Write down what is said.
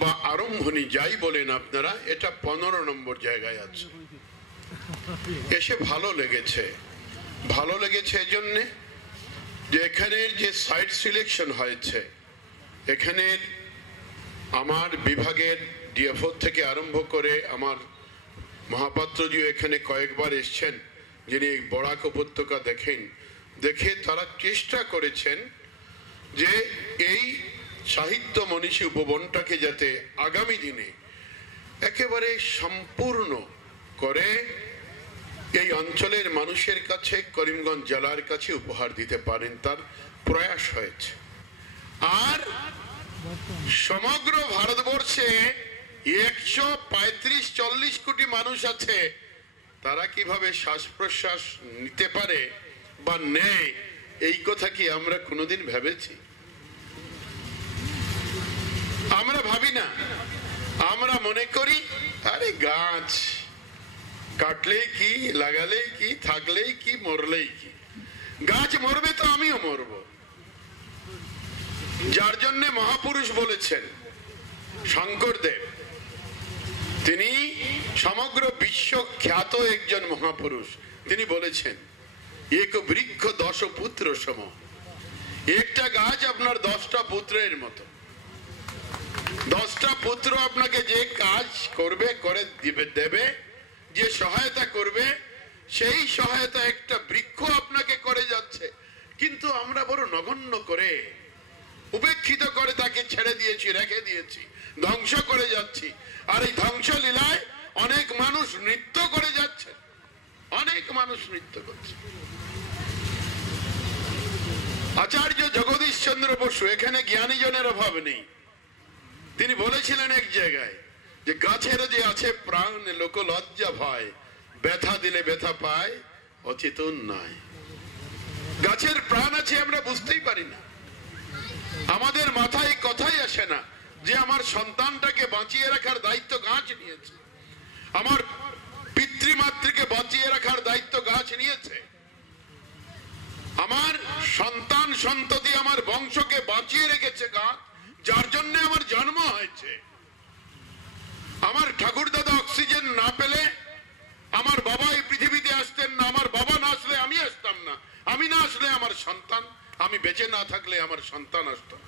বা আরম্ভনী যাই বলেন আপনারা, এটা 15 নম্বর জায়গায় আছে। এসে ভালো লেগেছে। ভালো লেগেছে এজন্যে যে এখানের যে সাইট সিলেকশন হয়েছে, এখানের আমার বিভাগের ডিএফও থেকে আরম্ভ করে আমার মহাপাত্রজিও এখানে কয়েকবার এসছেন, যিনি বরাক উপত্যকা দেখে তারা চেষ্টা করেছেন যে এই সাহিত্য মনীষী উপবনটাকে যাতে আগামী দিনে একেবারে সম্পূর্ণ করে এই অঞ্চলের মানুষের কাছে, করিমগঞ্জ জেলার কাছে উপহার দিতে পারেন, তার প্রয়াস হয়েছে। আর সমগ্র ভারতবর্ষে 135-40 কোটি মানুষ আছে, তারা কিভাবে শ্বাস প্রশ্বাস নিতে পারে বা নেয়, এই কথা কি আমরা কোনোদিন ভেবেছি? আমরা ভাবি না। আমরা মনে করি আরে গাছ কাটলেই কি, লাগালেই কি, থাকলেই কি, মরলেই কি। গাছ মরবে তো আমিও মরব। যার জন্য মহাপুরুষ বলেছেন শঙ্করদেব, তিনি সমগ্র বিশ্ব খ্যাত একজন মহাপুরুষ, তিনি বলেছেন এক বৃক্ষ 10 পুত্র সম। একটা গাছ আপনার 10টা পুত্রের মতো। 10টা পুত্র আপনাকে যে কাজ করবে, করে দেবে, যে সহায়তা করবে, সেই সহায়তা একটা বৃক্ষ আপনাকে করে যাচ্ছে। কিন্তু আমরা বড় নগণ্য করে, উপেক্ষিত করে তাকে ছেড়ে দিয়েছি, রেখে দিয়েছি, ধ্বংস করে যাচ্ছি। আর এই ধ্বংস লীলায় অনেক মানুষ নৃত্য করে যাচ্ছে, অনেক মানুষ নৃত্য করছে। আচার্য জগদীশ চন্দ্র বসু, এখানে জ্ঞানীজনের অভাব নেই, তিনি বলেছিলেন এক জায়গায় যে গাছের যে আছে প্রাণ, লোক লজ্জা ভয়, ব্যথা দিলে ব্যথা পায়, অচেতন নাই। গাছের প্রাণ আছে, আমরা বুঝতেই পারি না। আমাদের মাথায় কথাই আসে না যে আমার সন্তানটাকে বাঁচিয়ে রাখার দায়িত্ব গাছ নিয়েছে, আমার পিতৃমাতৃকে বাঁচিয়ে রাখার দায়িত্ব গাছ নিয়েছে, আমার সন্তান সন্ততি, আমার বংশকে বাঁচিয়ে রেখেছে গাছ, যার জন্য আমার জন্ম হয়েছে। আমার ঠাকুর দাদা অক্সিজেন না পেলে আমার বাবা এই পৃথিবীতে আসতেন না, আমার বাবা না আসলে আমি আসতাম না, আমি না আসলে আমার সন্তান, আমি বেঁচে না থাকলে আমার সন্তান আসতো না।